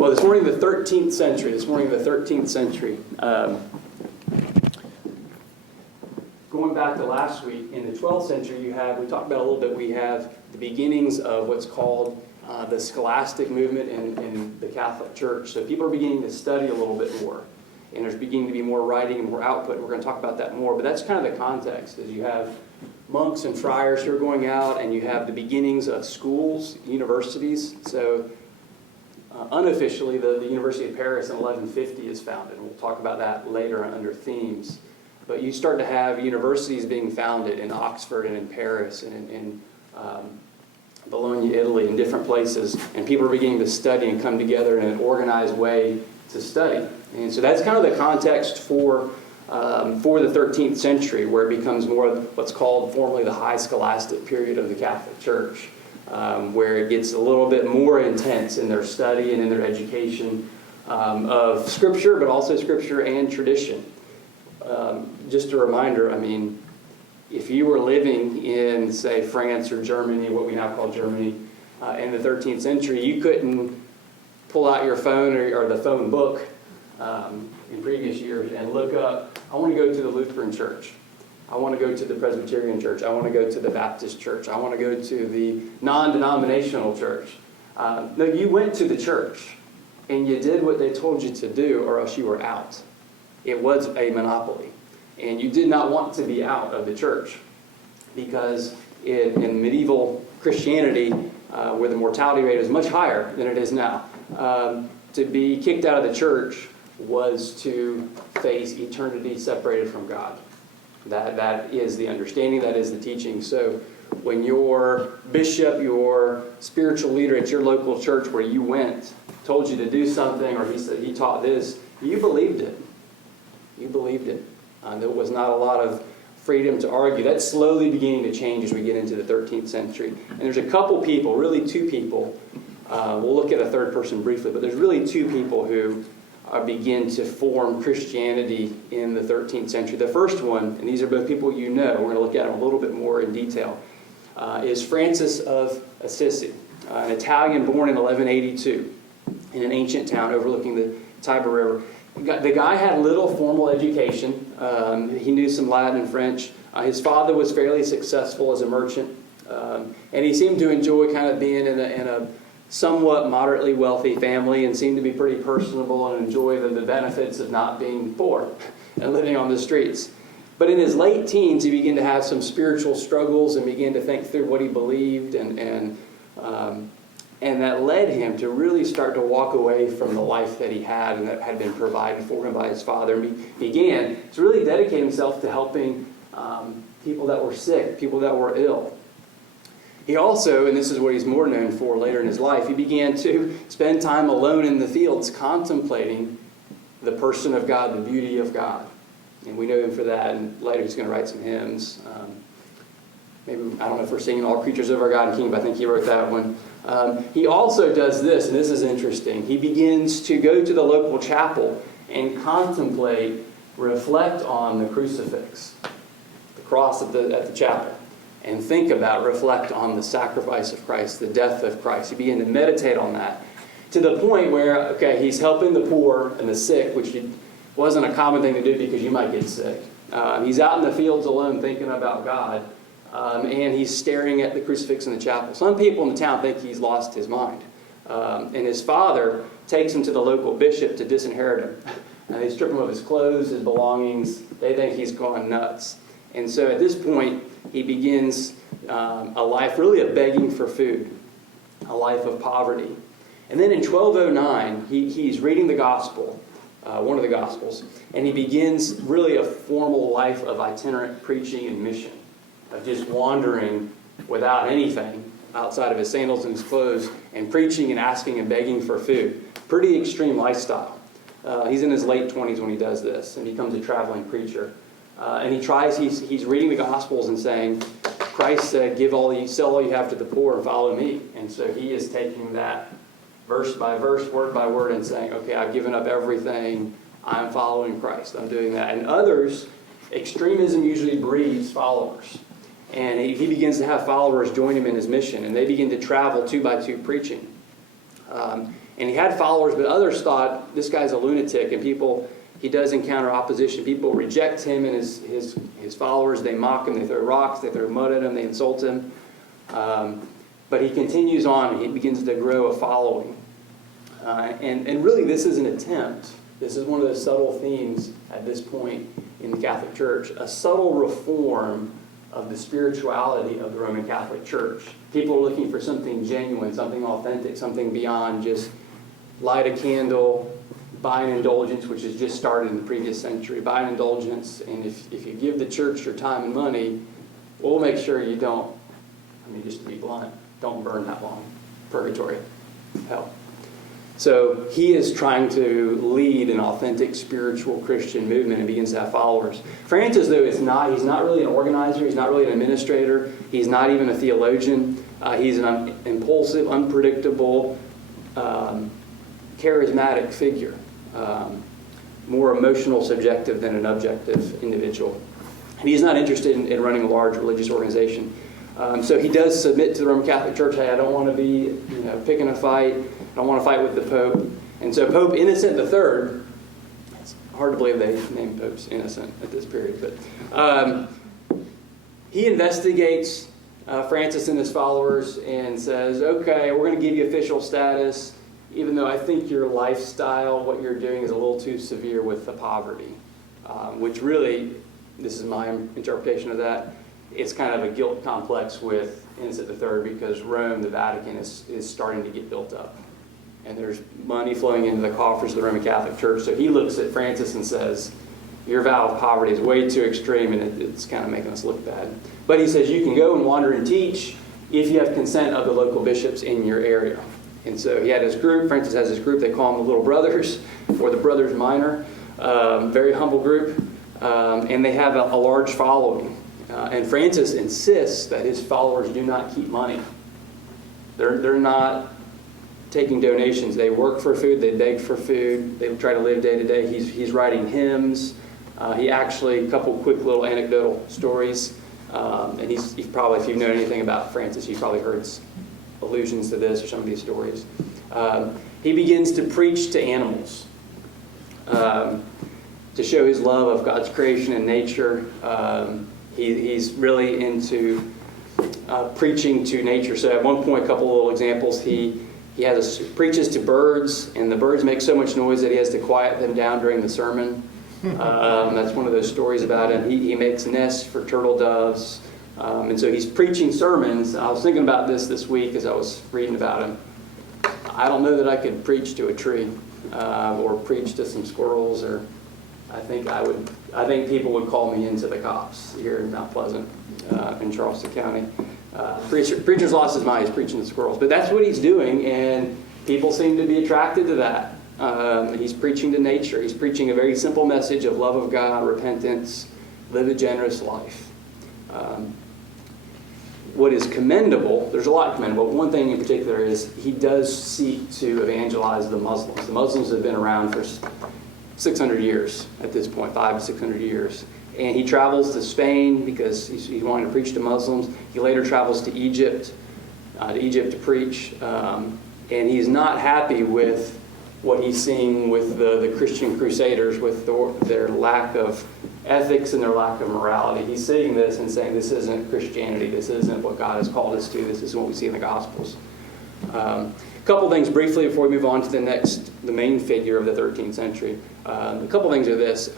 Well, this morning, the 13th century. This morning, the 13th century. Going back to last week, in the 12th century, we talked about a little bit, we have the beginnings of what's called the scholastic movement in the Catholic Church. So people are beginning to study a little bit more, and there's beginning to be more writing and more output, and we're going to talk about that more. But that's kind of the context, is you have monks and friars who are going out, and you have the beginnings of schools, universities. So unofficially, the University of Paris in 1150 is founded, and we'll talk about that later under themes. But you start to have universities being founded in Oxford and in Paris and in Bologna, Italy, and different places, and people are beginning to study and come together in an organized way to study. And so that's kind of the context for the 13th century, where it becomes more of what's called formally the high scholastic period of the Catholic Church, where it gets a little bit more intense in their study and in their education of Scripture, but also Scripture and tradition. Just a reminder, I mean, if you were living in, say, France or Germany, what we now call Germany, in the 13th century, you couldn't pull out your phone or the phone book in previous years and look up, I want to go to the Lutheran Church. I want to go to the Presbyterian Church. I want to go to the Baptist Church. I want to go to the non-denominational church. No, you went to the church, and you did what they told you to do, or else you were out. It was a monopoly. And you did not want to be out of the church, because in medieval Christianity, where the mortality rate is much higher than it is now, to be kicked out of the church was to face eternity separated from God. That is the understanding, that is the teaching. So when your bishop, your spiritual leader at your local church where you went, told you to do something, or he taught this, you believed it. You believed it. There was not a lot of freedom to argue. That's slowly beginning to change as we get into the 13th century. And there's a couple people, really two people. We'll look at a third person briefly, but there's really two people who begin to form Christianity in the 13th century. The first one, and these are both people you know, we're going to look at them a little bit more in detail, is Francis of Assisi, an Italian born in 1182 in an ancient town overlooking the Tiber River. The guy had little formal education. He knew some Latin and French. His father was fairly successful as a merchant, and he seemed to enjoy kind of being in a somewhat moderately wealthy family, and seemed to be pretty personable and enjoy the benefits of not being poor and living on the streets. But in his late teens, he began to have some spiritual struggles and began to think through what he believed, and that led him to really start to walk away from the life that he had and that had been provided for him by his father. And he began to really dedicate himself to helping people that were sick, people that were ill. He also, and this is what he's more known for later in his life, he began to spend time alone in the fields contemplating the person of God, the beauty of God. And we know him for that, and later he's going to write some hymns. Maybe, I don't know if we're singing All Creatures of Our God and King, but I think he wrote that one. He also does this, and this is interesting. He begins to go to the local chapel and contemplate, reflect on the crucifix, the cross at the chapel, and think about, reflect on the sacrifice of Christ, the death of Christ. He began to meditate on that to the point where, okay, he's helping the poor and the sick, which wasn't a common thing to do because you might get sick. He's out in the fields alone thinking about God. And he's staring at the crucifix in the chapel. Some people in the town think he's lost his mind. And his father takes him to the local bishop to disinherit him. They strip him of his clothes, his belongings. They think he's gone nuts. And so at this point, he begins a life really of begging for food, a life of poverty. And then in 1209, he's reading the gospel, one of the gospels, and he begins really a formal life of itinerant preaching and mission, of just wandering without anything outside of his sandals and his clothes, and preaching and asking and begging for food. Pretty extreme lifestyle. He's in his late 20s when he does this, and becomes a traveling preacher. And he's reading the Gospels and saying, Christ said, sell all you have to the poor and follow me. And so he is taking that verse by verse, word by word, and saying, okay, I've given up everything. I'm following Christ. I'm doing that. And others, extremism usually breeds followers. And he begins to have followers join him in his mission, and they begin to travel 2 by 2 preaching. And he had followers, but others thought this guy's a lunatic, and he does encounter opposition. People reject him and his followers. They mock him, they throw rocks, they throw mud at him, they insult him. But he continues on, and he begins to grow a following. And really, this is an attempt. This is one of the subtle themes at this point in the Catholic Church, a subtle reform of the spirituality of the Roman Catholic Church. People are looking for something genuine, something authentic, something beyond just light a candle, buy an indulgence, which has just started in the previous century. Buy an indulgence, and if you give the church your time and money, we'll make sure you don't, just to be blunt, don't burn that long. Purgatory, hell. So he is trying to lead an authentic spiritual Christian movement and begins to have followers. Francis, though, he's not really an organizer. He's not really an administrator. He's not even a theologian. He's an impulsive, unpredictable, charismatic figure. More emotional, subjective than an objective individual. And he's not interested in running a large religious organization. So he does submit to the Roman Catholic Church. Hey, I don't want to be, picking a fight. I don't want to fight with the Pope. And so Pope Innocent III, it's hard to believe they named popes Innocent at this period, but he investigates Francis and his followers and says, okay, we're going to give you official status, even though I think your lifestyle, what you're doing is a little too severe with the poverty, which really, this is my interpretation of that, it's kind of a guilt complex with Innocent III because Rome, the Vatican, is starting to get built up. And there's money flowing into the coffers of the Roman Catholic Church. So he looks at Francis and says, your vow of poverty is way too extreme and it's kind of making us look bad. But he says you can go and wander and teach if you have consent of the local bishops in your area. And so he had his group. Francis has his group. They call them the Little Brothers or the Brothers Minor. Very humble group. And they have a large following. And Francis insists that his followers do not keep money. They're not taking donations. They work for food. They beg for food. They try to live day to day. He's writing hymns. He actually, a couple quick little anecdotal stories. And he's probably, if you've known anything about Francis, you've probably heard allusions to this or some of these stories. He begins to preach to animals to show his love of God's creation and nature. He's really into preaching to nature. So at one point, a couple little examples, he preaches to birds, and the birds make so much noise that he has to quiet them down during the sermon. That's one of those stories about him. He makes nests for turtle doves. And so he's preaching sermons. I was thinking about this week as I was reading about him. I don't know that I could preach to a tree or preach to some squirrels, or I think people would call me into the cops here in Mount Pleasant in Charleston County. Preacher's lost his mind. He's preaching to squirrels. But that's what he's doing, and people seem to be attracted to that. He's preaching to nature. He's preaching a very simple message of love of God, repentance, live a generous life. What is commendable, there's a lot commendable, but one thing in particular is he does seek to evangelize the Muslims. The Muslims have been around for 600 years at this point, 500 to 600 years. And he travels to Spain because he's wanting to preach to Muslims. He later travels to Egypt to preach. And he's not happy with what he's seeing with the Christian crusaders, with their lack of ethics and their lack of morality. He's seeing this and saying, this isn't Christianity. This isn't what God has called us to. This isn't what we see in the Gospels. A couple things briefly before we move on to the main figure of the 13th century. A couple things are this.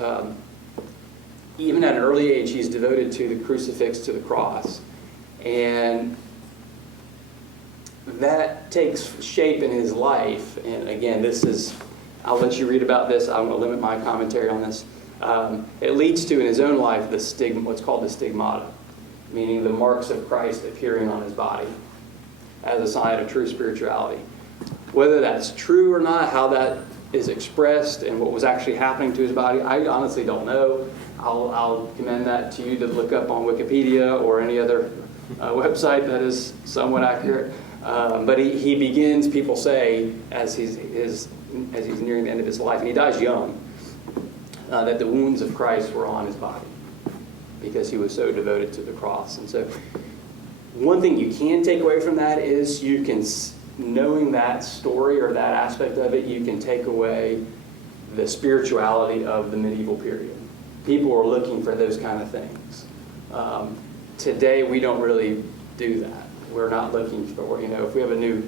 Even at an early age, he's devoted to the crucifix, to the cross. And that takes shape in his life. And again, I'll let you read about this. I'm going to limit my commentary on this. It leads to, in his own life, what's called the stigmata, meaning the marks of Christ appearing on his body as a sign of true spirituality. Whether that's true or not, how that is expressed and what was actually happening to his body, I honestly don't know. I'll commend that to you to look up on Wikipedia or any other website that is somewhat accurate. But he begins, people say, as he's nearing the end of his life, and he dies young, that the wounds of Christ were on his body because he was so devoted to the cross. And so one thing you can take away from that is you can knowing that story or that aspect of it, you can take away the spirituality of the medieval period. People are looking for those kind of things. Today, we don't really do that. We're not looking for, if we have a new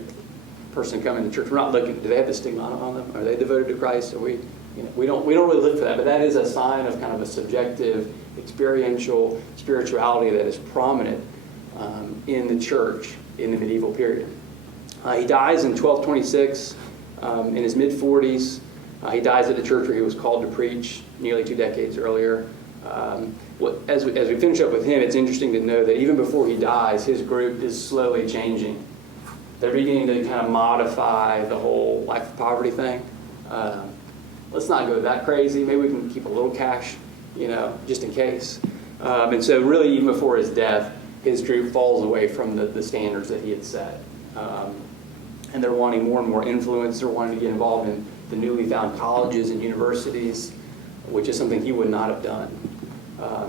person coming to church, we're not looking, do they have the stigmata on them? Are they devoted to Christ? Are we don't really look for that, but that is a sign of kind of a subjective, experiential spirituality that is prominent in the church in the medieval period. He dies in 1226, in his mid-40s. He dies at the church where he was called to preach nearly 2 decades earlier. As we finish up with him, it's interesting to know that even before he dies, his group is slowly changing. They're beginning to kind of modify the whole life of poverty thing. Let's not go that crazy. Maybe we can keep a little cash, just in case. And so really, even before his death, his group falls away from the standards that he had set. And they're wanting more and more influence. They're wanting to get involved in the newly found colleges and universities, which is something he would not have done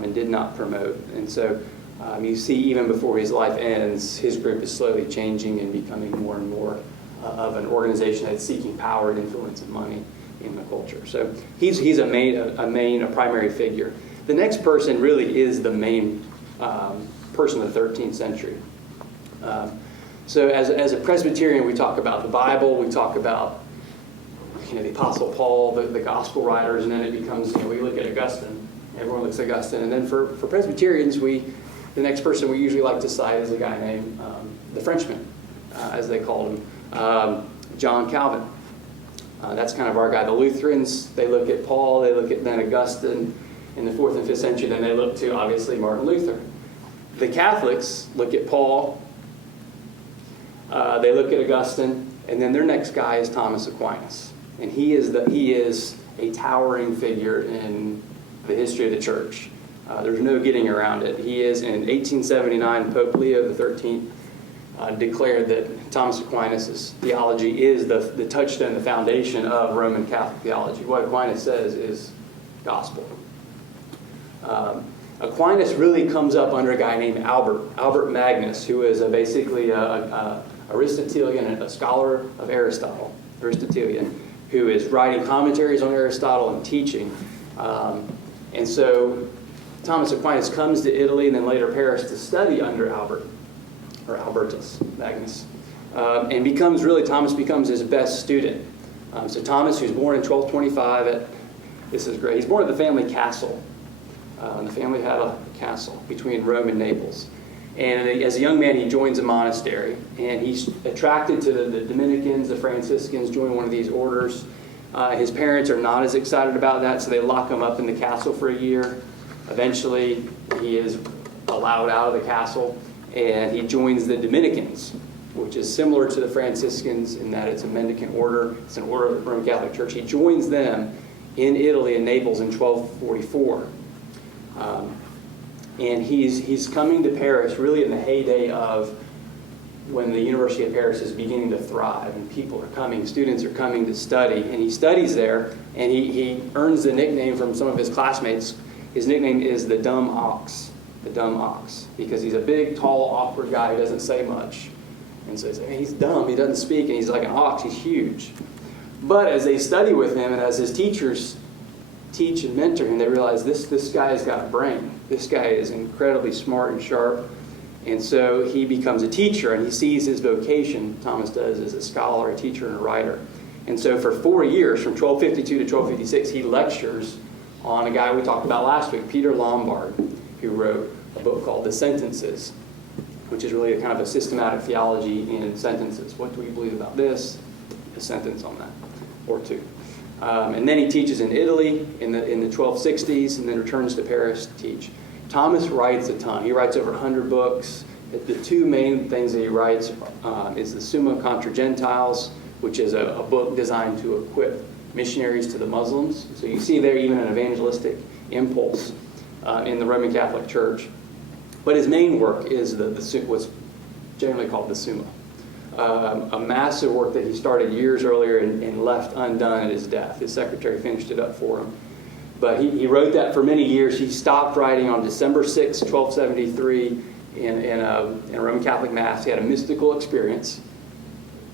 and did not promote. And so you see, even before his life ends, his group is slowly changing and becoming more and more of an organization that's seeking power and influence and money in the culture. So he's a primary figure. The next person really is the main person of the 13th century. So as a Presbyterian, we talk about the Bible, we talk about the Apostle Paul, the gospel writers, and then it becomes, we look at Augustine. Everyone looks at Augustine. And then for Presbyterians, the next person we usually like to cite is a guy named the Frenchman, as they called him, John Calvin. That's kind of our guy. The Lutherans, they look at Paul, they look at then Augustine in the 4th and 5th century, then they look to, obviously, Martin Luther. The Catholics look at Paul, they look at Augustine, and then their next guy is Thomas Aquinas. And he is a towering figure in the history of the church. There's no getting around it. He is, in 1879, Pope Leo XIII declared that Thomas Aquinas' theology is the touchstone, the foundation of Roman Catholic theology. What Aquinas says is gospel. Aquinas really comes up under a guy named Albert Magnus, who is basically a Aristotelian, a scholar of Aristotle, Aristotelian, who is writing commentaries on Aristotle and teaching. And so Thomas Aquinas comes to Italy and then later Paris to study under Albertus Magnus, and Thomas becomes his best student. So Thomas, who's born in 1225, this is great, he's born at the family castle. The family had a castle between Rome and Naples. And as a young man, he joins a monastery, and he's attracted to the Dominicans, the Franciscans, join one of these orders. His parents are not as excited about that, so they lock him up in the castle for a year. Eventually, he is allowed out of the castle, and he joins the Dominicans, which is similar to the Franciscans in that it's a mendicant order. It's an order of the Roman Catholic Church. He joins them in Italy, in Naples, in 1244. And he's coming to Paris really in the heyday of when the University of Paris is beginning to thrive and people are coming, students are coming to study. And he studies there, and he earns the nickname from some of his classmates. His nickname is the Dumb Ox, because he's a big, tall, awkward guy who doesn't say much. And so he's dumb, he doesn't speak, and he's like an ox, he's huge. But as they study with him and as his teachers teach and mentor him, they realize this guy's got a brain. This guy is incredibly smart and sharp. And so he becomes a teacher, and he sees his vocation, Thomas does, as a scholar, a teacher, and a writer. And so for 4 years, from 1252 to 1256, he lectures on a guy we talked about last week, Peter Lombard, who wrote a book called The Sentences, which is really a kind of a systematic theology in sentences. What do we believe about this? A sentence on that, or two. And then he teaches in Italy in the 1260s, and then returns to Paris to teach. Thomas writes a ton. He writes over 100 books. The two main things that he writes is the Summa contra Gentiles, which is a book designed to equip missionaries to the Muslims. So you see there even an evangelistic impulse in the Roman Catholic Church. But his main work is what's generally called the Summa, a massive work that he started years earlier and left undone at his death. His secretary finished it up for him. But he wrote that for many years. He stopped writing on December 6, 1273 in a Roman Catholic Mass. He had a mystical experience.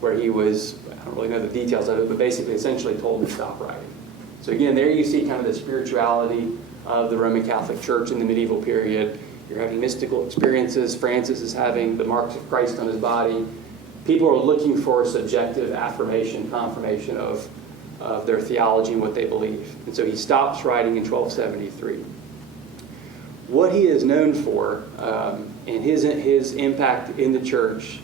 where he was, I don't really know the details of it, but basically essentially told to stop writing. So again, there you see kind of the spirituality of the Roman Catholic Church in the medieval period. You're having mystical experiences. Francis is having the marks of Christ on his body. People are looking for subjective affirmation, confirmation of their theology and what they believe. And so he stops writing in 1273. What he is known for, and his impact in the church,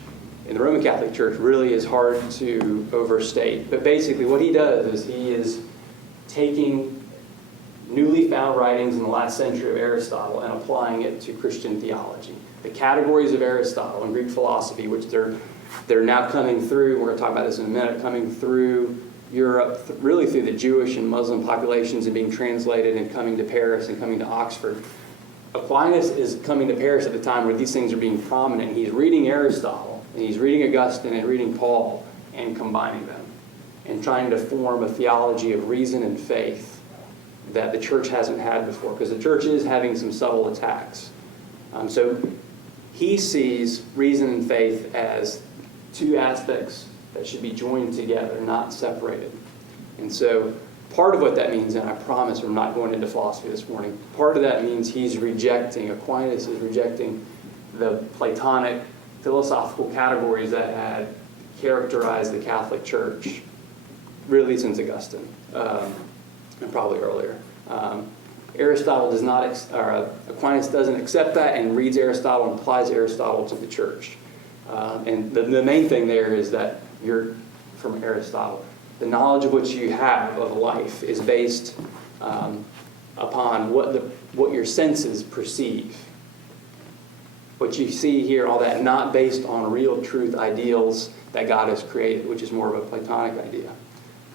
in the Roman Catholic Church, really is hard to overstate. But basically what he does is he is taking newly found writings in the last century of Aristotle and applying it to Christian theology. The categories of Aristotle and Greek philosophy, which they're now coming through, we're going to talk about this in a minute, coming through Europe, really through the Jewish and Muslim populations and being translated and coming to Paris and coming to Oxford. Aquinas is coming to Paris at the time where these things are being prominent. He's reading Aristotle, and he's reading Augustine and reading Paul and combining them and trying to form a theology of reason and faith that the church hasn't had before, because the church is having some subtle attacks. So he sees reason and faith as two aspects that should be joined together, not separated. And so part of what that means, and I promise we're not going into philosophy this morning, part of that means Aquinas is rejecting the Platonic philosophical categories that had characterized the Catholic Church, really since Augustine, and probably earlier. Aristotle does not, Aquinas doesn't accept that and reads Aristotle and applies Aristotle to the church. And the main thing there is that you're from Aristotle. The knowledge of which you have of life is based upon what your senses perceive. What you see here, all that, not based on real truth ideals that God has created, which is more of a Platonic idea.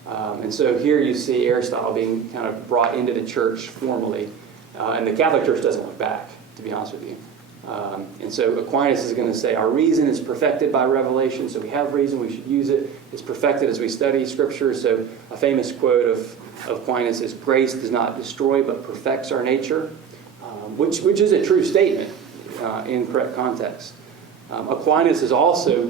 And so here you see Aristotle being kind of brought into the church formally. And the Catholic Church doesn't look back, to be honest with you. And so Aquinas is going to say our reason is perfected by revelation, so we have reason, we should use it. It's perfected as we study Scripture. So a famous quote of Aquinas is, "Grace does not destroy but perfects our nature," which is a true statement in correct context. Aquinas is also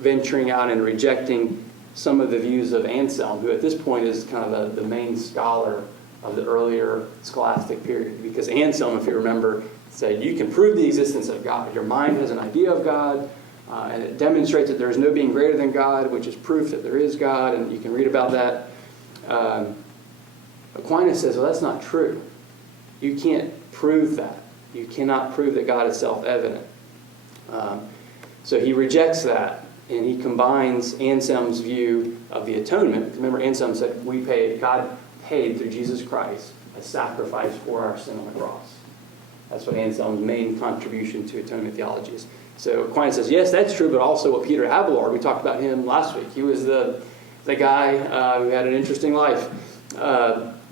venturing out and rejecting some of the views of Anselm, who at this point is kind of the main scholar of the earlier scholastic period. Because Anselm, if you remember, said you can prove the existence of God. Your mind has an idea of God, and it demonstrates that there is no being greater than God, which is proof that there is God, and you can read about that. Aquinas says, well, that's not true. You can't prove that. You cannot prove that God is self-evident. So he rejects that, and he combines Anselm's view of the atonement. Remember, Anselm said, God paid through Jesus Christ a sacrifice for our sin on the cross. That's what Anselm's main contribution to atonement theology is. So Aquinas says, yes, that's true, but also what Peter Abelard, we talked about him last week. He was the guy who had an interesting life.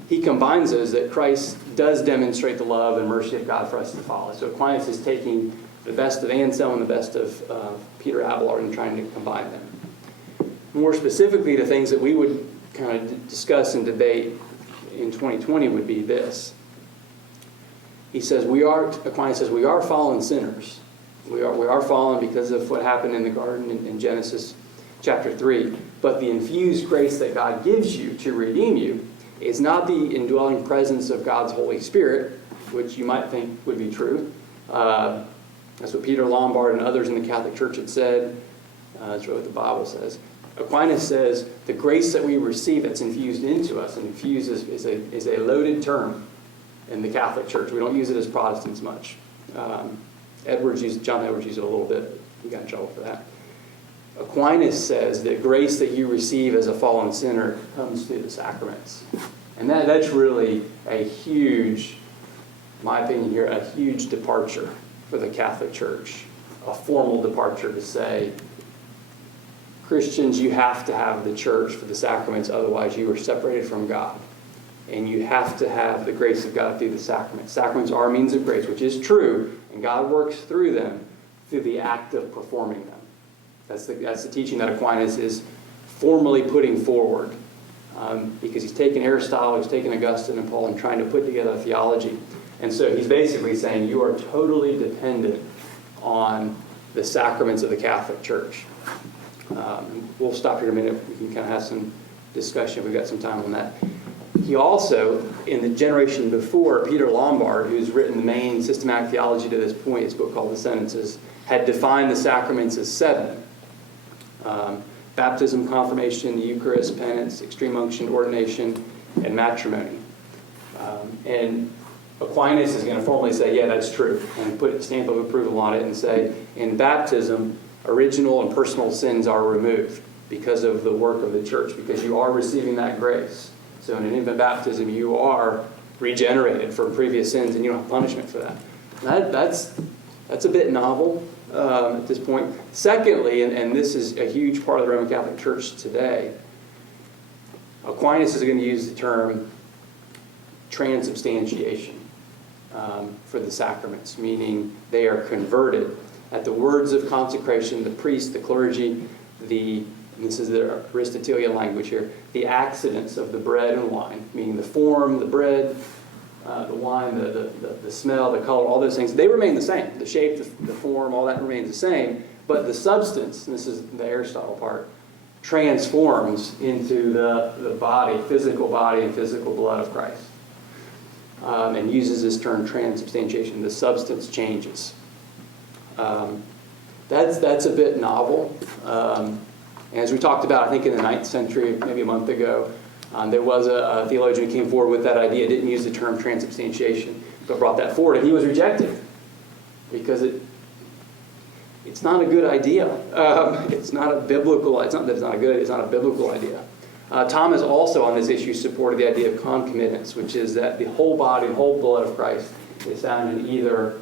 He combines those, that Christ does demonstrate the love and mercy of God for us to follow. So Aquinas is taking the best of Anselm and the best of Peter Abelard and trying to combine them. More specifically, the things that we would kind of discuss and debate in 2020 would be this. Aquinas says, we are fallen sinners. We are fallen because of what happened in the garden in Genesis chapter 3. But the infused grace that God gives you to redeem you is not the indwelling presence of God's Holy Spirit, which you might think would be true. That's what Peter Lombard and others in the Catholic Church had said. That's what the Bible says. Aquinas says the grace that we receive that's infused into us, and infused is a loaded term in the Catholic Church. We don't use it as Protestants much. John Edwards used it a little bit. He got in trouble for that. Aquinas says that grace that you receive as a fallen sinner comes through the sacraments. And that's really a huge, in my opinion here, a huge departure for the Catholic Church. A formal departure to say, Christians, you have to have the church for the sacraments, otherwise you are separated from God. And you have to have the grace of God through the sacraments. Sacraments are means of grace, which is true, and God works through them through the act of performing them. That's the teaching that Aquinas is formally putting forward, because he's taken Aristotle, he's taken Augustine and Paul and trying to put together a theology. And so he's basically saying you are totally dependent on the sacraments of the Catholic Church. We'll stop here in a minute. We can kind of have some discussion. We've got some time on that. He also, in the generation before, Peter Lombard, who's written the main systematic theology to this point, his book called The Sentences, had defined the sacraments as 7. Baptism, confirmation, the Eucharist, penance, extreme unction, ordination, and matrimony. And Aquinas is going to formally say, yeah, that's true, and put a stamp of approval on it and say, in baptism, original and personal sins are removed because of the work of the church, because you are receiving that grace. So in an infant baptism, you are regenerated from previous sins, and you don't have punishment for that. That's a bit novel at this point. Secondly, and this is a huge part of the Roman Catholic Church today, Aquinas is going to use the term transubstantiation for the sacraments, meaning they are converted at the words of consecration, the priest, the clergy, this is the Aristotelian language here, the accidents of the bread and wine, meaning the form, the bread, the wine, the smell, the color, all those things, they remain the same. The shape, the form, all that remains the same, but the substance, and this is the Aristotle part, transforms into the body, physical body and physical blood of Christ. And uses this term transubstantiation. The substance changes. That's a bit novel. As we talked about, I think in the 9th century, maybe a month ago, there was a theologian who came forward with that idea, didn't use the term transubstantiation, but brought that forward, and he was rejected because it's not a good idea. It's not a biblical. It's not that it's not a good. It's not a biblical idea. Thomas also on this issue supported the idea of concomitance, which is that the whole body, the whole blood of Christ is found in either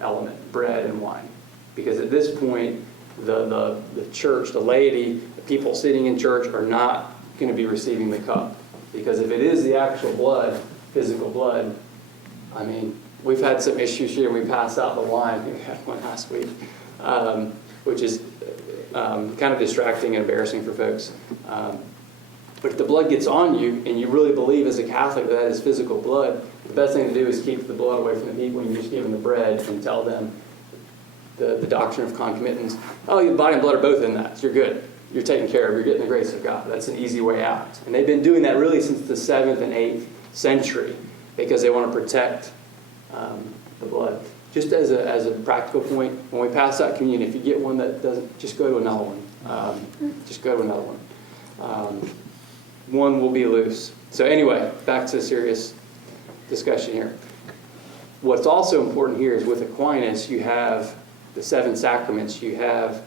element, bread and wine, because at this point, the church, the laity, the people sitting in church are not going to be receiving the cup, because if it is the actual blood, physical blood, I mean, we've had some issues here. We passed out the wine. We had one last week, which is kind of distracting and embarrassing for folks. But if the blood gets on you and you really believe as a Catholic that is physical blood, the best thing to do is keep the blood away from the people. You just give them the bread and tell them the doctrine of concomitance. Oh, your body and blood are both in that. So you're good. You're taken care of. You're getting the grace of God. That's an easy way out. And they've been doing that really since the 7th and 8th century because they want to protect the blood. Just as a practical point, when we pass out communion, if you get one that doesn't, just go to another one. Just go to another one. One will be loose. So anyway, back to the serious discussion here. What's also important here is with Aquinas, you have the 7 sacraments. You have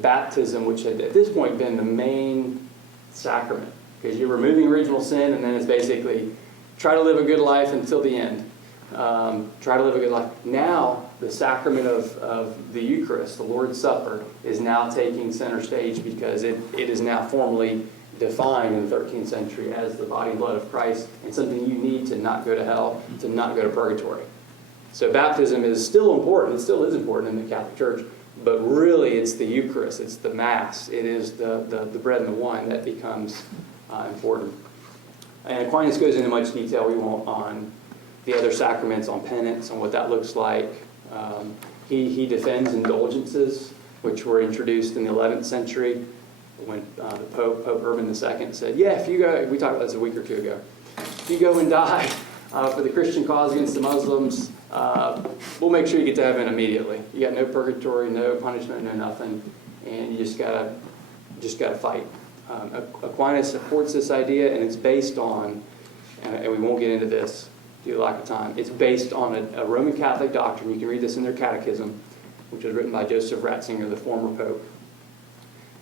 baptism, which had at this point been the main sacrament, because you're removing original sin, and then it's basically try to live a good life until the end. Try to live a good life. Now, the sacrament of the Eucharist, the Lord's Supper, is now taking center stage because it is now formally defined in the 13th century as the body and blood of Christ, and something you need to not go to hell, to not go to purgatory. So baptism is still important. It still is important in the Catholic Church, but really it's the Eucharist, it's the Mass, it is the bread and the wine that becomes important. And Aquinas goes into much detail we won't on the other sacraments, on penance, on what that looks like. He defends indulgences, which were introduced in the 11th century when the Pope Urban II said, yeah, if you go, we talked about this a week or two ago, if you go and die for the Christian cause against the Muslims, we'll make sure you get to heaven immediately. You got no purgatory, no punishment, no nothing, and you just gotta fight. Aquinas supports this idea, and it's based on, and we won't get into this due to lack of time, it's based on a Roman Catholic doctrine. You can read this in their catechism, which was written by Joseph Ratzinger, the former pope,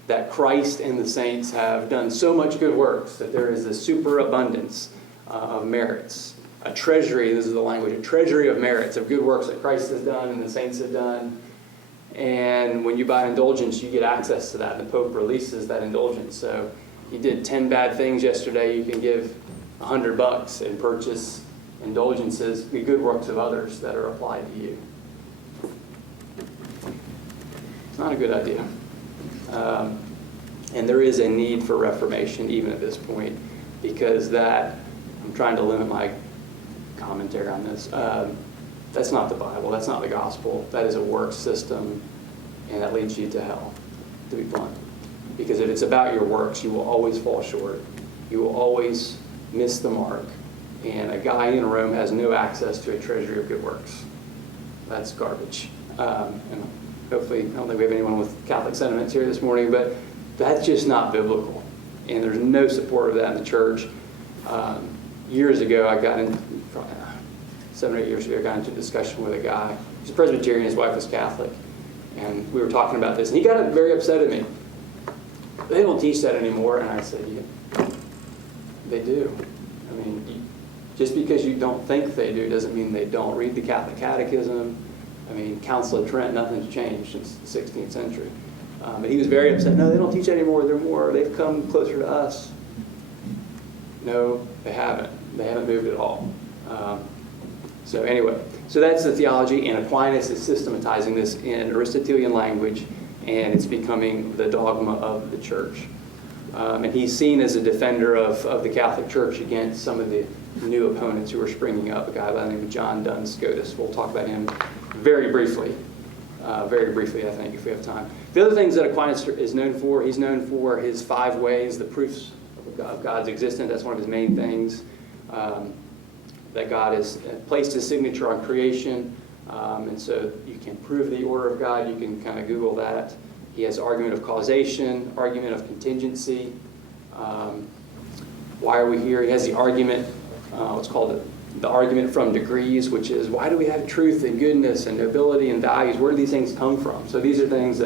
that Christ and the saints have done so much good works that there is a superabundance of merits. A treasury, this is the language, a treasury of merits, of good works that Christ has done and the saints have done. And when you buy indulgence, you get access to that. The Pope releases that indulgence. So you did 10 bad things yesterday, you can give $100 and purchase indulgences, the good works of others that are applied to you. It's not a good idea. And there is a need for reformation even at this point, because that, I'm trying to limit my commentary on this, that's not the Bible, that's not the gospel, that is a work system, and that leads you to hell, to be blunt. Because if it's about your works, you will always fall short. You will always miss the mark. And a guy in Rome has no access to a treasury of good works. That's garbage. And hopefully, I don't think we have anyone with Catholic sentiments here this morning, but that's just not biblical. And there's no support of that in the church. Years ago, I got in, 7 or 8 years ago, I got into a discussion with a guy. He's a Presbyterian, his wife was Catholic. And we were talking about this, and he got very upset at me. They don't teach that anymore. And I said, yeah, they do. I mean, just because you don't think they do doesn't mean they don't. Read the Catholic Catechism. I mean, Council of Trent, nothing's changed since the 16th century. But he was very upset. No, they don't teach that anymore. They've come closer to us. No, they haven't. They haven't moved at all. So anyway, so that's the theology, and Aquinas is systematizing this in Aristotelian language, and it's becoming the dogma of the church. And he's seen as a defender of the Catholic Church against some of the new opponents who are springing up, a guy by the name of John Duns Scotus. We'll talk about him very briefly, I think, if we have time. The other things that Aquinas is known for, he's known for his 5 ways, the proofs of God's existence. That's one of his main things. That God has placed his signature on creation, and so you can prove the order of God. You can kind of Google that. He has argument of causation, argument of contingency. Why are we here? He has the argument, what's called the argument from degrees, which is why do we have truth and goodness and nobility and values? Where do these things come from? So these are things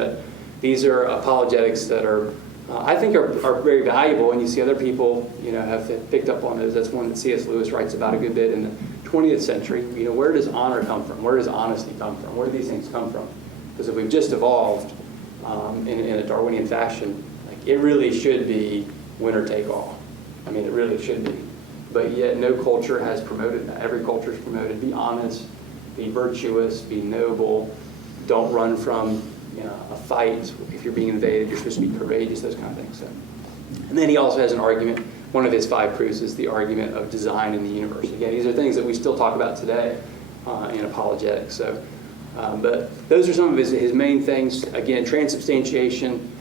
these are apologetics that are, I think are very valuable, and you see other people, have picked up on those. That's one that C.S. Lewis writes about a good bit in the 20th century. Where does honor come from? Where does honesty come from? Where do these things come from? Because if we've just evolved in a Darwinian fashion, it really should be winner take all. I mean, it really should be. But yet no culture has promoted that. Every culture is promoted. Be honest, be virtuous, be noble. Don't run from a fight. If you're being invaded, you're supposed to be courageous, those kind of things. So. And then he also has an argument. One of his 5 proofs is the argument of design in the universe. Again, these are things that we still talk about today in apologetics. So, but those are some of his main things. Again, transubstantiation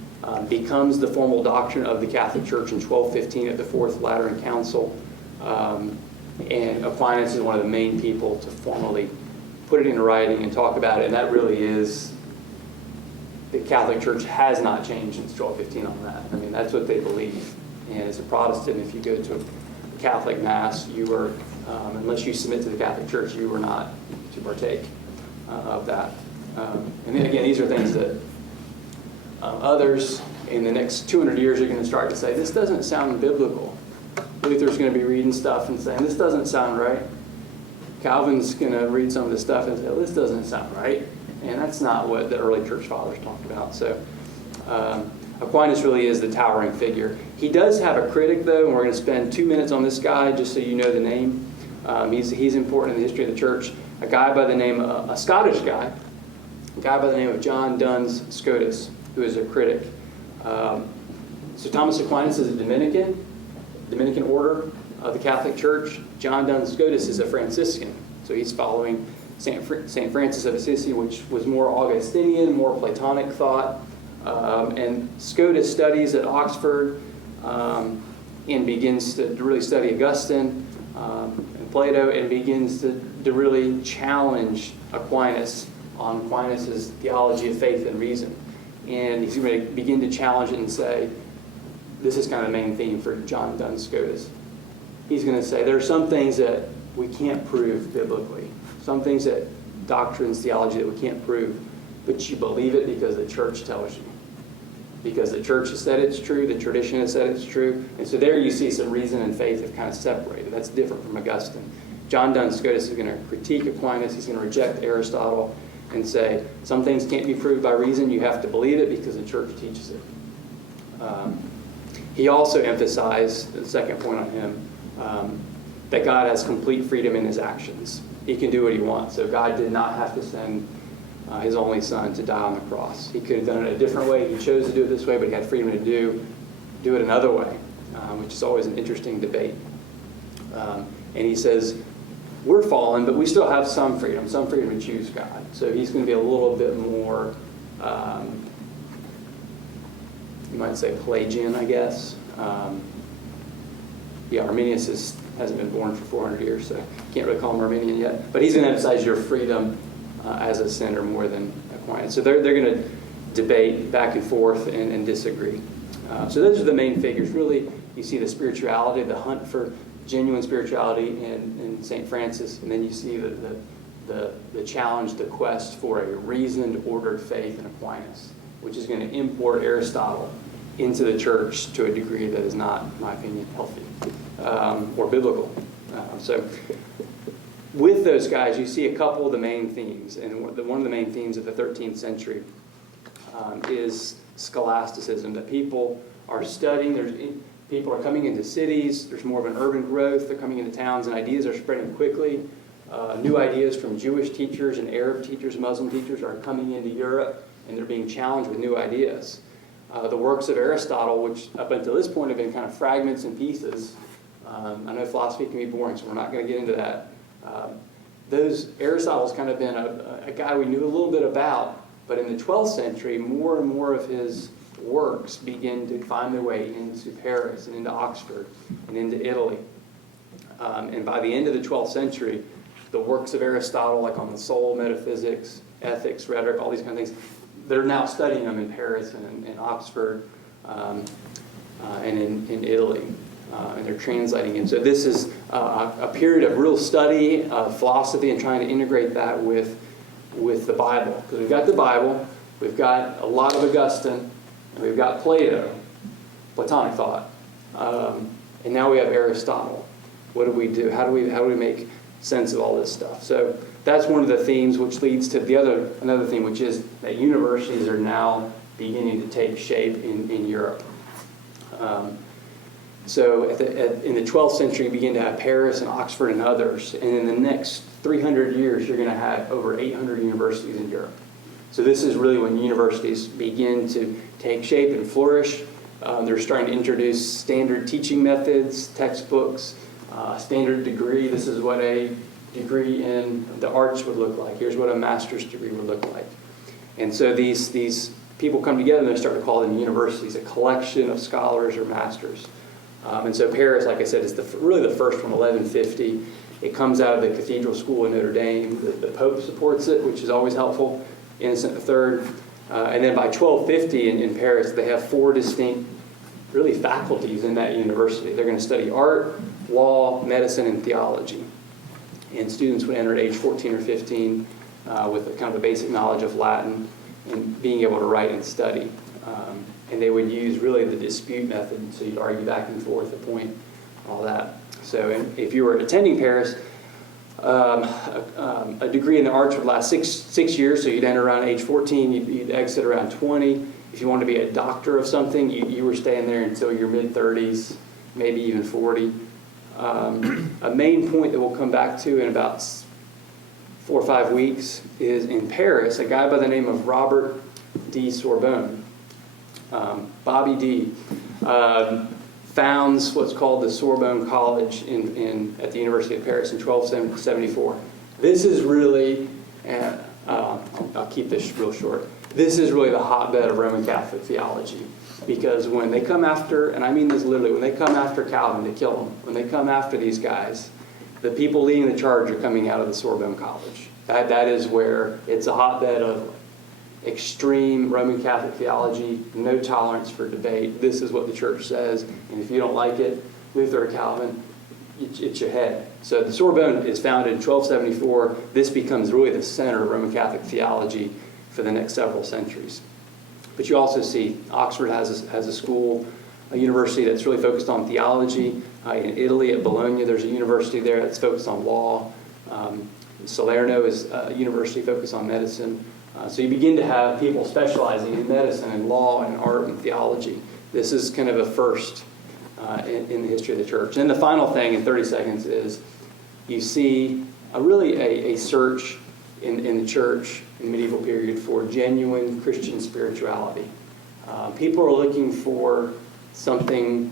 becomes the formal doctrine of the Catholic Church in 1215 at the Fourth Lateran Council. And Aquinas is one of the main people to formally put it into writing and talk about it. And that really is, the Catholic Church has not changed since 1215 on that. I mean, that's what they believe. And as a Protestant, if you go to a Catholic Mass, you are, unless you submit to the Catholic Church, you are not to partake of that. And then again, these are things that others in the next 200 years are going to start to say, this doesn't sound biblical. Luther's going to be reading stuff and saying, this doesn't sound right. Calvin's going to read some of this stuff and say, this doesn't sound right. And that's not what the early church fathers talked about. So Aquinas really is the towering figure. He does have a critic, though, and we're going to spend 2 minutes on this guy just so you know the name. He's important in the history of the church. A guy by the name, a Scottish guy, a guy by the name of John Duns Scotus, who is a critic. So Thomas Aquinas is a Dominican order of the Catholic Church. John Duns Scotus is a Franciscan. So he's following St. Francis of Assisi, which was more Augustinian, more Platonic thought. And Scotus studies at Oxford and begins to really study Augustine and Plato, and begins to really challenge Aquinas on Aquinas' theology of faith and reason. And he's going to begin to challenge it and say, this is kind of the main theme for John Duns Scotus. He's going to say there are some things that we can't prove biblically, some things that doctrines, theology that we can't prove, but you believe it because the church tells you. Because the church has said it's true, the tradition has said it's true, and so there you see some reason and faith have kind of separated. That's different from Augustine. John Duns Scotus is going to critique Aquinas, he's going to reject Aristotle, and say some things can't be proved by reason, you have to believe it because the church teaches it. He also emphasized, the second point on him, that God has complete freedom in his actions. He can do what he wants. So God did not have to send his only son to die on the cross. He could have done it a different way. He chose to do it this way, but he had freedom to do it another way, which is always an interesting debate. And he says, we're fallen, but we still have some freedom to choose God. So he's going to be a little bit more you might say Pelagian, I guess. Arminius hasn't been born for 400 years, so can't really call him Arminian yet. But he's going to emphasize your freedom as a sinner more than Aquinas. So they're going to debate back and forth and disagree. So those are the main figures. Really, you see the spirituality, the hunt for genuine spirituality in St. Francis, and then you see the challenge, the quest for a reasoned, ordered faith in Aquinas, which is going to import Aristotle into the church to a degree that is not, in my opinion, healthy or biblical. So with those guys, you see a couple of the main themes. And one of the main themes of the 13th century is scholasticism, that people are studying. People are coming into cities. There's more of an urban growth. They're coming into towns, and ideas are spreading quickly. New ideas from Jewish teachers and Arab teachers, Muslim teachers are coming into Europe, and they're being challenged with new ideas. The works of Aristotle, which up until this point have been kind of fragments and pieces. I know philosophy can be boring, so we're not going to get into that. Aristotle's kind of been a guy we knew a little bit about, but in the 12th century, more and more of his works begin to find their way into Paris and into Oxford and into Italy. And by the end of the 12th century, the works of Aristotle, like on the soul, metaphysics, ethics, rhetoric, all these kind of things, they're now studying them in Paris and in Oxford and in Italy. And they're translating it. So this is a period of real study of philosophy and trying to integrate that with the Bible. Because we've got the Bible, we've got a lot of Augustine, and we've got Plato, Platonic thought, and now we have Aristotle. What do we do? How do we make sense of all this stuff? So that's one of the themes, which leads to another theme, which is that universities are now beginning to take shape in Europe. So in the 12th century, you begin to have Paris and Oxford and others. And in the next 300 years, you're going to have over 800 universities in Europe. So this is really when universities begin to take shape and flourish. They're starting to introduce standard teaching methods, textbooks, standard degree. This is what a degree in the arts would look like. Here's what a master's degree would look like. And so these people come together and they start to call them universities, a collection of scholars or masters. And so Paris, like I said, is really the first from 1150. It comes out of the Cathedral School in Notre Dame. The Pope supports it, which is always helpful, Innocent III. And then by 1250 in Paris, they have 4 distinct, really, faculties in that university. They're going to study art, law, medicine, and theology. And students would enter at age 14 or 15 with a kind of a basic knowledge of Latin and being able to write and study. And they would use really the dispute method, so you'd argue back and forth, a point, all that. So if you were attending Paris, a degree in the arts would last six years, so you'd enter around age 14, you'd exit around 20. If you wanted to be a doctor of something, you were staying there until your mid-30s, maybe even 40. A main point that we'll come back to in about 4 or 5 weeks is in Paris, a guy by the name of Robert de Sorbonne. Bobby D. Founds what's called the Sorbonne College at the University of Paris in 1274. This is really, I'll keep this real short, this is really the hotbed of Roman Catholic theology. Because when they come after, and I mean this literally, when they come after Calvin to kill him, when they come after these guys, the people leading the charge are coming out of the Sorbonne College. That is where it's a hotbed of extreme Roman Catholic theology, no tolerance for debate. This is what the church says, and if you don't like it, Luther or Calvin, it's your head. So the Sorbonne is founded in 1274. This becomes really the center of Roman Catholic theology for the next several centuries. But you also see Oxford has a school, a university that's really focused on theology. In Italy, at Bologna, there's a university there that's focused on law. Salerno is a university focused on medicine. So you begin to have people specializing in medicine and law and art and theology. This is kind of a first in the history of the church. And the final thing in 30 seconds is you see a search in the church in the medieval period for genuine Christian spirituality. People are looking for something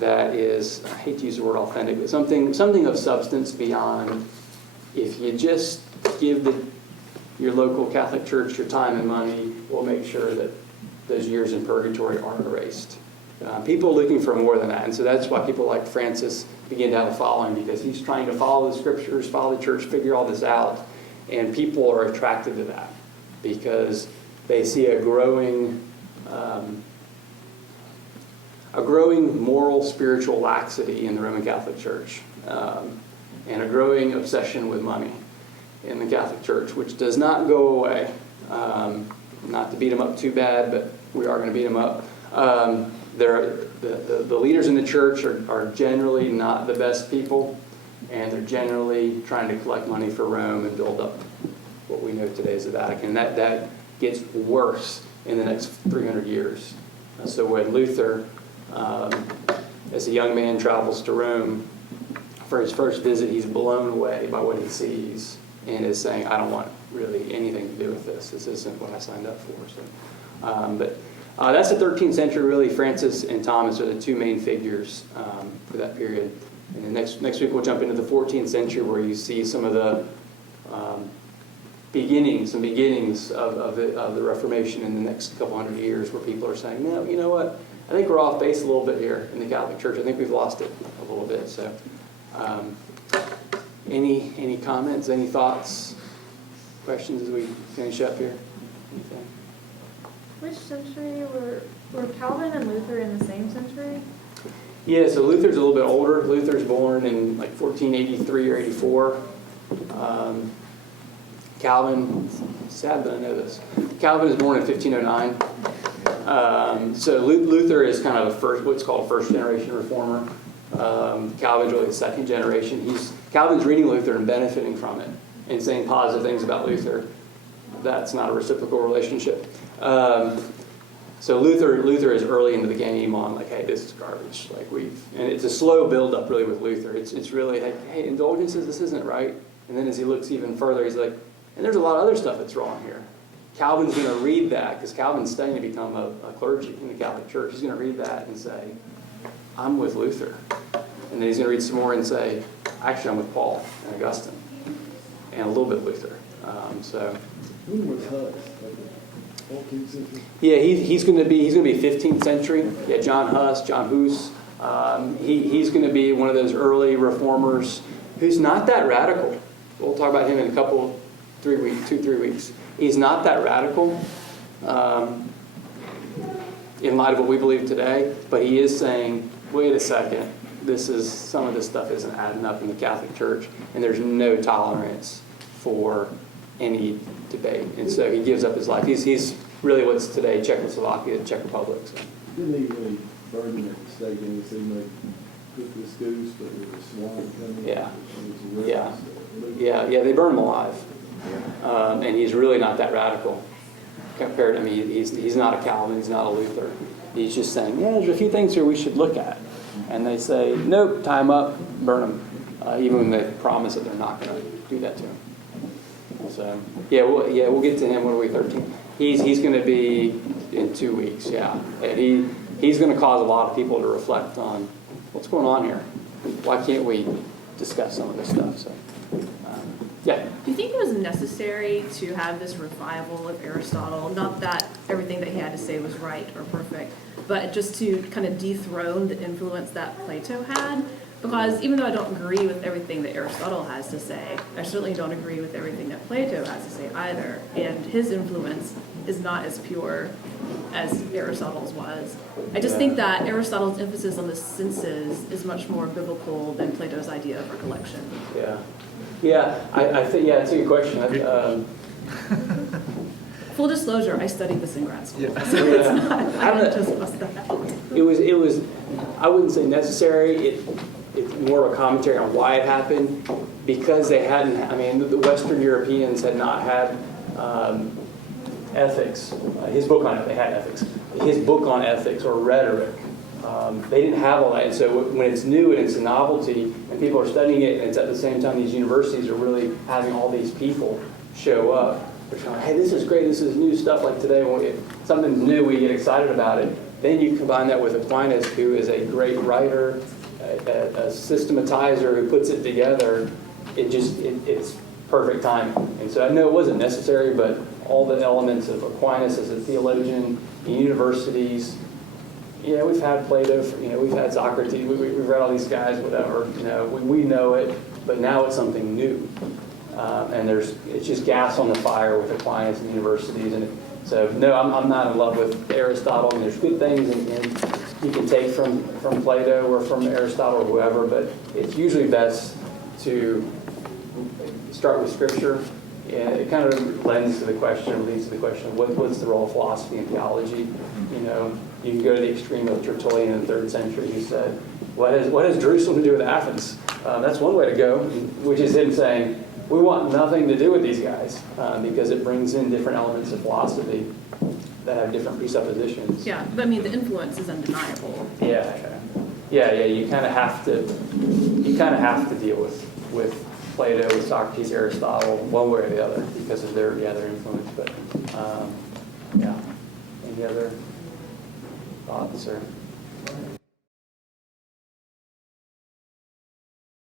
that is, I hate to use the word authentic, but something of substance beyond if you just give your local Catholic church your time and money, we'll make sure that those years in purgatory are erased. People are looking for more than that, and so that's why people like Francis begin to have a following, because he's trying to follow the scriptures, follow the church, figure all this out, and people are attracted to that because they see a growing moral, spiritual laxity in the Roman Catholic Church, and a growing obsession with money in the Catholic Church, which does not go away. Not to beat them up too bad, but we are going to beat them up. The leaders in the church are generally not the best people, and they're generally trying to collect money for Rome and build up what we know today as the Vatican. That gets worse in the next 300 years. So when Luther, as a young man, travels to Rome for his first visit, he's blown away by what he sees and is saying, I don't want really anything to do with this. This isn't what I signed up for. So, that's the 13th century, really. Francis and Thomas are the two main figures for that period. And then next week we'll jump into the 14th century, where you see some of the beginnings of the Reformation in the next couple hundred years, where people are saying, no, you know what? I think we're off base a little bit here in the Catholic Church. I think we've lost it a little bit. So, any comments, any thoughts, questions as we finish up here? Anything? Which century were Calvin and Luther in the same century? Yeah, so Luther's a little bit older. Luther's born in like 1483 or 84. Calvin, sad that I know this. Calvin is born in 1509. So Luther is kind of what's called a first generation reformer. Calvin's really the second generation. Calvin's reading Luther and benefiting from it and saying positive things about Luther. That's not a reciprocal relationship. So Luther is early into the game on like, hey, this is garbage. And it's a slow build up really with Luther. It's really like, hey, indulgences, this isn't right. And then as he looks even further, he's like, and there's a lot of other stuff that's wrong here. Calvin's going to read that, because Calvin's studying to become a clergy in the Catholic Church. He's going to read that and say, I'm with Luther. And then he's going to read some more and say, actually, I'm with Paul and Augustine, and a little bit Luther. When was Huss? 14th century? Yeah, he's going to be 15th century. Yeah, John Huss, John Hus. He's going to be one of those early reformers who's not that radical. We'll talk about him in a 3 weeks. He's not that radical in light of what we believe today, but he is saying, wait a second, some of this stuff isn't adding up in the Catholic Church, and there's no tolerance for any debate. And so he gives up his life. He's really what's today Czechoslovakia, the Czech Republic. So. Didn't he really burn him at the stake and say, like, cook this goose, but there was swine coming? Yeah, they burn him alive. And he's really not that radical compared. I mean, he's not a Calvin, he's not a Luther. He's just saying, yeah, there's a few things here we should look at. And they say, nope, tie him up, burn him, even when they promise that they're not going to do that to him. So, we'll get to him. What are we, 13? He's going to be in 2 weeks, yeah. And he's going to cause a lot of people to reflect on what's going on here. Why can't we discuss some of this stuff? So, yeah. Do you think it was necessary to have this revival of Aristotle? Not that everything that he had to say was right or perfect, but just to kind of dethrone the influence that Plato had? Because even though I don't agree with everything that Aristotle has to say, I certainly don't agree with everything that Plato has to say either. And his influence is not as pure as Aristotle's was. I just think that Aristotle's emphasis on the senses is much more biblical than Plato's idea of recollection. Yeah, I think, that's a good question. Full disclosure, I studied this in grad school, Yeah. so it's not, I didn't just bust that out. It was, I wouldn't say necessary. It's more of a commentary on why it happened, because they hadn't, the Western Europeans had not had ethics. His book on it, they had ethics. His book on ethics or rhetoric, they didn't have all that. And so when it's new and it's a novelty and people are studying it, and it's at the same time these universities are really having all these people show up, they're going, hey, this is great, this is new stuff. Like today, when something's new, we get excited about it. Then you combine that with Aquinas, who is a great writer, a systematizer who puts it together. It's perfect timing. And so I know it wasn't necessary, but all the elements of Aquinas as a theologian in universities. Yeah, we've had Plato, we've had Socrates, we've read all these guys, whatever, we know it, but now it's something new. And it's just gas on the fire with Aquinas and universities. And so, no, I'm not in love with Aristotle. I mean, there's good things and you can take from Plato or from Aristotle or whoever, but it's usually best to start with Scripture. And it kind of leads to the question of what's the role of philosophy and theology? You can go to the extreme of Tertullian in the 3rd century who said, what has Jerusalem to do with Athens? That's one way to go, which is him saying, we want nothing to do with these guys because it brings in different elements of philosophy that have different presuppositions. Yeah, but I mean, the influence is undeniable. Yeah. You kind of have to deal with Plato, with Socrates, Aristotle, one way or the other because of their influence. But yeah, any other thoughts or?